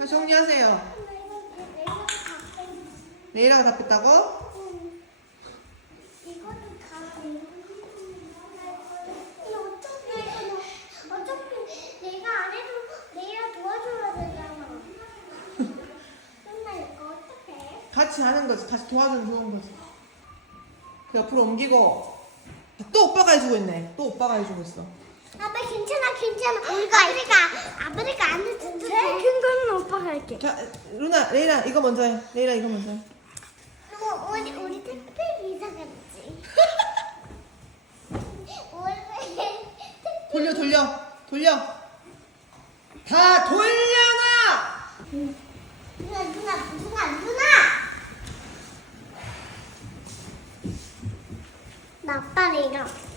다 정리하세요. 레이라가 답했다고? 같이 하는 거지. 같이 도와주면 좋은 거지. 그 옆으로 옮기고. 또 오빠가 해주고 있네. 또 오빠가 해주고 있어. 아빠 괜찮아 괜찮아. 아버지가 아버지가 안 해도 돼. 제일 큰 거는 오빠가 할게. 자, 루나, 레이라 이거 먼저 해. 레이라 이거 먼저 해. 어, 우리 우리 택배 같지. 원래 돌려, 돌려, 돌려. 다 돌려놔! 누나 누나 누나 누나. 나 아빠를 잃어.